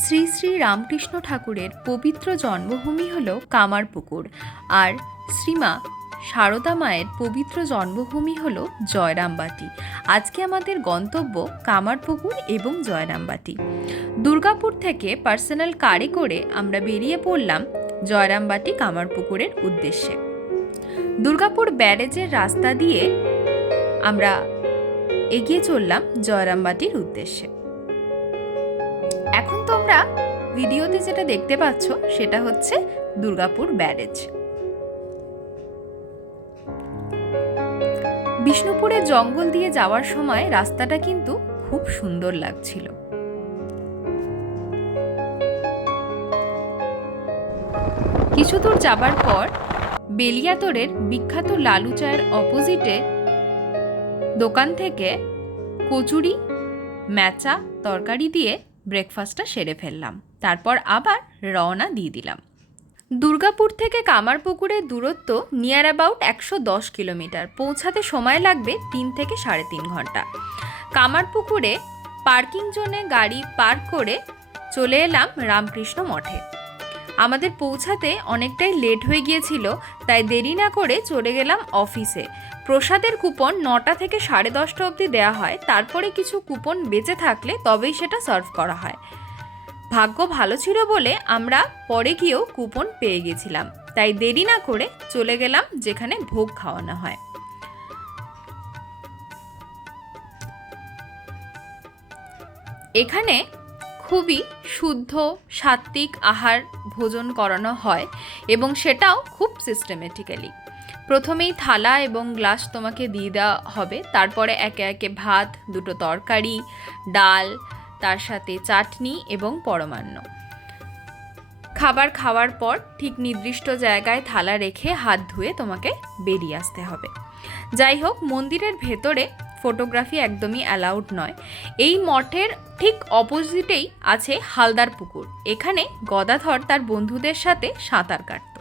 শ্রী শ্রী রামকৃষ্ণ ঠাকুরের পবিত্র জন্মভূমি হল কামারপুকুর, আর শ্রীমা সারদা মায়ের পবিত্র জন্মভূমি হল জয়রামবাটি। আজকে আমাদের গন্তব্য কামারপুকুর এবং জয়রামবাটি। দুর্গাপুর থেকে পার্সোনাল কারে করে আমরা বেরিয়ে পড়লাম জয়রামবাটি কামারপুকুরের উদ্দেশ্যে। দুর্গাপুর ব্যারেজের রাস্তা দিয়ে আমরা এগিয়ে চললাম জয়রামবাটির উদ্দেশ্যে। এখন তোমরা ভিডিওতে যেটা দেখতে পাচ্ছ সেটা হচ্ছে দুর্গাপুর ব্যারেজ। বিষ্ণুপুরের জঙ্গল দিয়ে যাওয়ার সময় রাস্তাটা কিন্তু খুব সুন্দর লাগছিল। কিছু দূর যাবার পর বেলিয়াতোড়ের বিখ্যাত লালু চায়ের অপোজিটে দোকান থেকে কচুরি, ম্যাচা তরকারি দিয়ে ব্রেকফাস্টটা সেরে ফেললাম। তারপর আবার রওনা দিয়ে দিলাম। দুর্গাপুর থেকে কামারপুকুরের দূরত্ব নিয়ার অ্যাবাউট 110 কিলোমিটার। পৌঁছাতে সময় লাগবে 3 থেকে 3.5 ঘন্টা। কামারপুকুরে পার্কিং জোনে গাড়ি পার্ক করে চলে এলাম রামকৃষ্ণ মঠে। আমাদের পৌঁছাতে অনেকটাই লেট হয়ে গিয়েছিল, তাই দেরি না করে চলে গেলাম অফিসে। প্রসাদের কুপন 9টা থেকে 10:30 অবধি দেওয়া হয়, তারপরে কিছু কুপন বেঁচে থাকলে তবেই সেটা সার্ভ করা হয়। ভাগ্য ভালো ছিল বলে আমরা পরে গিয়েও কুপন পেয়ে গেছিলাম, তাই দেরি না করে চলে গেলাম যেখানে ভোগ খাওয়ানো হয়। এখানে খুবই শুদ্ধ সাত্ত্বিক আহার ভোজন করানো হয় এবং সেটাও খুব সিস্টেমেটিক্যালি। প্রথমেই থালা এবং গ্লাস তোমাকে দিয়ে দেওয়া হবে, তারপরে একে একে ভাত, 2টো তরকারি, ডাল, তার সাথে চাটনি এবং পরমান্ন। খাবার খাওয়ার পর ঠিক নির্দিষ্ট জায়গায় থালা রেখে হাত ধুয়ে তোমাকে বেরিয়ে আসতে হবে। যাই হোক, মন্দিরের ভেতরে ফটোগ্রাফি একদমই অ্যালাউড নয়। এই মঠের ঠিক অপোজিটেই আছে হালদার পুকুর। এখানে গদাধর তার বন্ধুদের সাথে সাঁতার কাটত।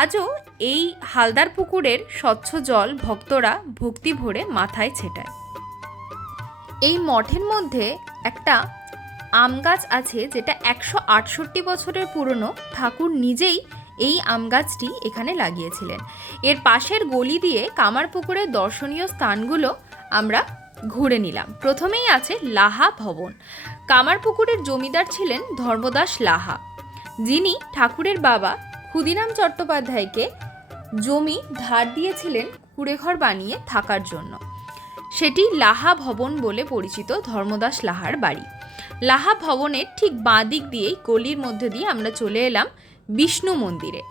আজও এই হালদার পুকুরের স্বচ্ছ জল ভক্তরা ভক্তি ভরে মাথায় ছেটায়। এই মঠের মধ্যে একটা আম গাছ আছে যেটা 168 বছরের পুরনো। ঠাকুর নিজেই এই আম গাছটি এখানে লাগিয়েছিলেন। এর পাশের গলি দিয়ে কামারপুকুরের দর্শনীয় স্থানগুলো আমরা ঘুরে নিলাম। প্রথমেই আছে লাহা ভবন। কামারপুকুরের জমিদার ছিলেন ধর্মদাস লাহা, যিনি ঠাকুরের বাবা ক্ষুদিরাম চট্টোপাধ্যায়কে জমি ধার দিয়েছিলেন কুঁড়েঘর বানিয়ে থাকার জন্য। সেটি লাহা ভবন বলে পরিচিত ধর্মদাস লাহার বাড়ি। লাহা ভবনের ঠিক বাঁ দিক দিয়েই গলির মধ্যে দিয়ে আমরা চলে এলাম বিষ্ণু মন্দিরে।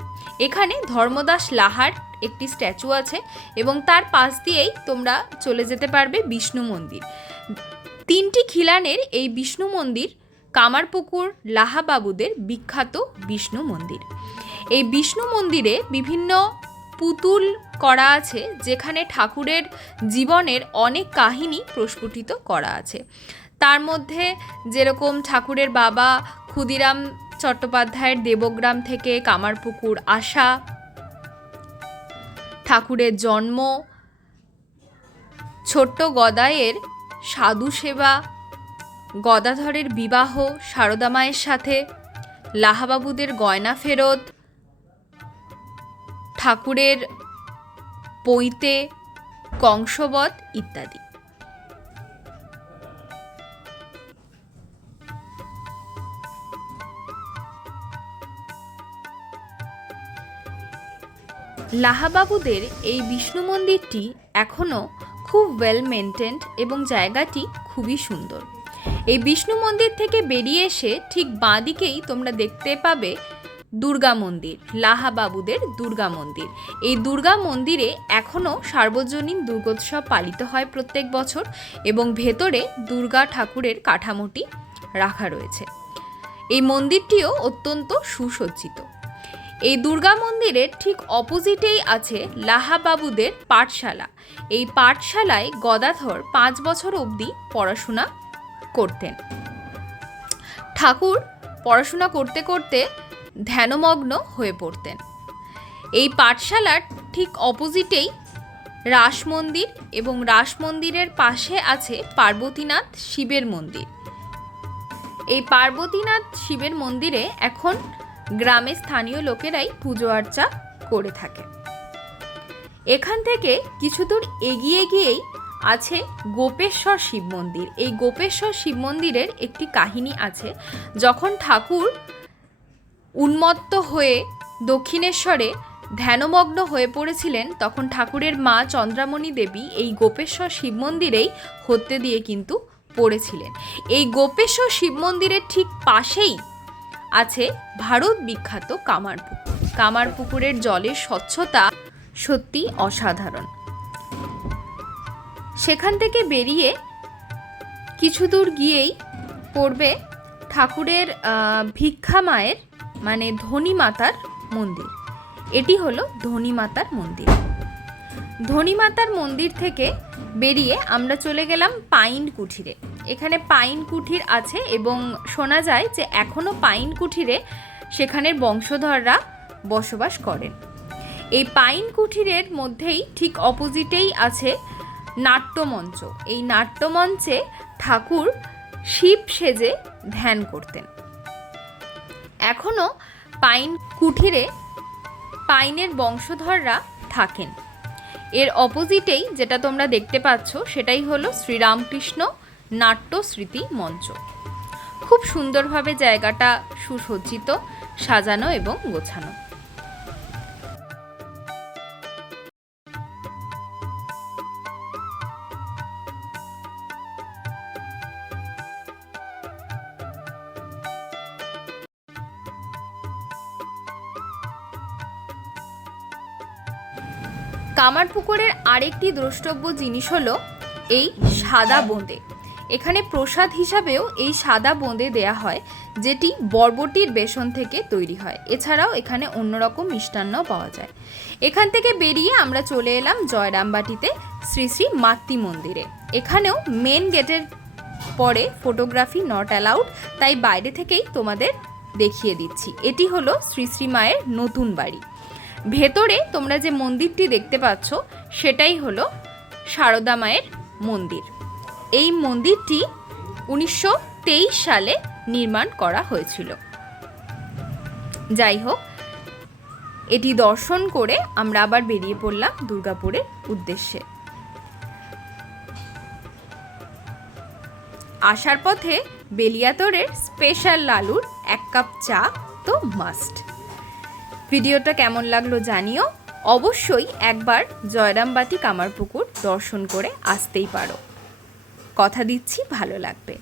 এখানে ধর্মদাস লাহার একটি স্ট্যাচু আছে এবং তার পাশ দিয়েই তোমরা চলে যেতে পারবে বিষ্ণু মন্দির। 3টি খিলানের এই বিষ্ণু মন্দির কামারপুকুর লাহা বাবুদের বিখ্যাত বিষ্ণু মন্দির। এই বিষ্ণু মন্দিরে বিভিন্ন পুতুল করা আছে, যেখানে ঠাকুরের জীবনের অনেক কাহিনী প্রস্ফুটিত করা আছে। তার মধ্যে যেরকম ঠাকুরের বাবা ক্ষুদিরাম চট্টোপাধ্যায়ের দেবগ্রাম থেকে কামারপুকুর আসা, ঠাকুরের জন্ম, ছোট্ট গদাইয়ের সাধু সেবা, গদাধরের বিবাহ সারদা মায়ের সাথে, লাহাবাবুদের গয়না ফেরত, ঠাকুরের পৈতে, কংসবধ ইত্যাদি। লাহাবাবুদের এই বিষ্ণু মন্দিরটি এখনও খুব ওয়েল মেনটেন্ড এবং জায়গাটি খুবই সুন্দর। এই বিষ্ণু মন্দির থেকে বেরিয়ে এসে ঠিক বাঁ দিকেই তোমরা দেখতে পাবে দুর্গা মন্দির, লাহাবাবুদের দুর্গা মন্দির। এই দুর্গা মন্দিরে এখনও সার্বজনীন দুর্গোৎসব পালিত হয় প্রত্যেক বছর এবং ভেতরে দুর্গা ঠাকুরের কাঠামোটি রাখা রয়েছে। এই মন্দিরটিও অত্যন্ত সুসজ্জিত। এই দুর্গা মন্দিরের ঠিক অপোজিটেই আছে লাহাবাবুদের পাঠশালা। এই পাঠশালায় গদাধর 5 বছর অবধি পড়াশোনা করতেন। ঠাকুর পড়াশোনা করতে করতে ধ্যানমগ্ন হয়ে পড়তেন। এই পাঠশালার ঠিক অপোজিটেই রাস মন্দির এবং রাস মন্দিরের পাশে আছে পার্বতীনাথ শিবের মন্দির। এই পার্বতীনাথ শিবের মন্দিরে এখন গ্রামের স্থানীয় লোকেরাই পুজো আর্চা করে থাকে। এখান থেকে কিছু দূর এগিয়ে গিয়েই আছে গোপেশ্বর শিব মন্দির। এই গোপেশ্বর শিব মন্দিরের একটি কাহিনী আছে। যখন ঠাকুর উন্মত্ত হয়ে দক্ষিণেশ্বরে ধ্যানমগ্ন হয়ে পড়েছিলেন, তখন ঠাকুরের মা চন্দ্রামণি দেবী এই গোপেশ্বর শিব মন্দিরেই হত্যে দিয়ে কিন্তু পড়েছিলেন। এই গোপেশ্বর শিব মন্দিরের ঠিক পাশেই আছে ভারত বিখ্যাত কামারপুকুর। কামারপুকুরের জলের স্বচ্ছতা সত্যি অসাধারণ। সেখান থেকে বেরিয়ে কিছু দূর গিয়েই পড়বে ঠাকুরের ভিক্ষা মায়ের মানে ধনী মাতার মন্দির। এটি হলো ধনী মাতার মন্দির। ধনী মাতার মন্দির থেকে বেরিয়ে আমরা চলে গেলাম পাইন কুঠিরে। এখানে পাইন কুঠির আছে এবং শোনা যায় যে এখনও পাইন কুঠিরে সেখানের বংশধররা বসবাস করেন। এই পাইন কুঠিরের মধ্যেই ঠিক অপোজিটেই আছে নাট্যমঞ্চ। এই নাট্যমঞ্চে ঠাকুর শিব সেজে ধ্যান করতেন। এখনও পাইন কুঠিরে পাইনের বংশধররা থাকেন। এর অপোজিটেই যেটা তোমরা দেখতে পাচ্ছ সেটাই হলো শ্রীরামকৃষ্ণ নাট্য স্মৃতি মঞ্চ। খুব সুন্দরভাবে জায়গাটা সুসজ্জিত, সাজানো এবং গোছানো। কামারপুকুরের আরেকটি দ্রষ্টব্য জিনিস হলো এই সাদা বোঁদে। এখানে প্রসাদ হিসাবেও এই সাদা বোঁদে দেয়া হয়, যেটি বরবটির বেসন থেকে তৈরি হয়। এছাড়াও এখানে অন্যরকম মিষ্টান্ন পাওয়া যায়। এখান থেকে বেরিয়ে আমরা চলে এলাম জয়রামবাটিতে শ্রী শ্রী মাতৃ মন্দিরে। এখানেও মেন গেটের পরে ফটোগ্রাফি নট অ্যালাউড, তাই বাইরে থেকেই তোমাদের দেখিয়ে দিচ্ছি। এটি হলো শ্রী শ্রী মায়ের নতুন বাড়ি। ভেতরে তোমরা যে মন্দিরটি দেখতে পাচ্ছ সেটাই হলো সারদা মায়ের মন্দির। এই মন্দিরটি 1923 সালে নির্মাণ করা হয়েছিল। যাই হোক, এটি দর্শন করে আমরা আবার বেরিয়ে পড়লাম দুর্গাপুরের উদ্দেশ্যে। আসার পথে বেলিয়াতরের স্পেশাল লালুর 1 কাপ চা তো মাস্ট। ভিডিওটা কেমন লাগলো জানিও। অবশ্যই একবার জয়রামবাটি কামারপুকুর দর্শন করে আসতেই পারো। কথা দিচ্ছি ভালো লাগবে।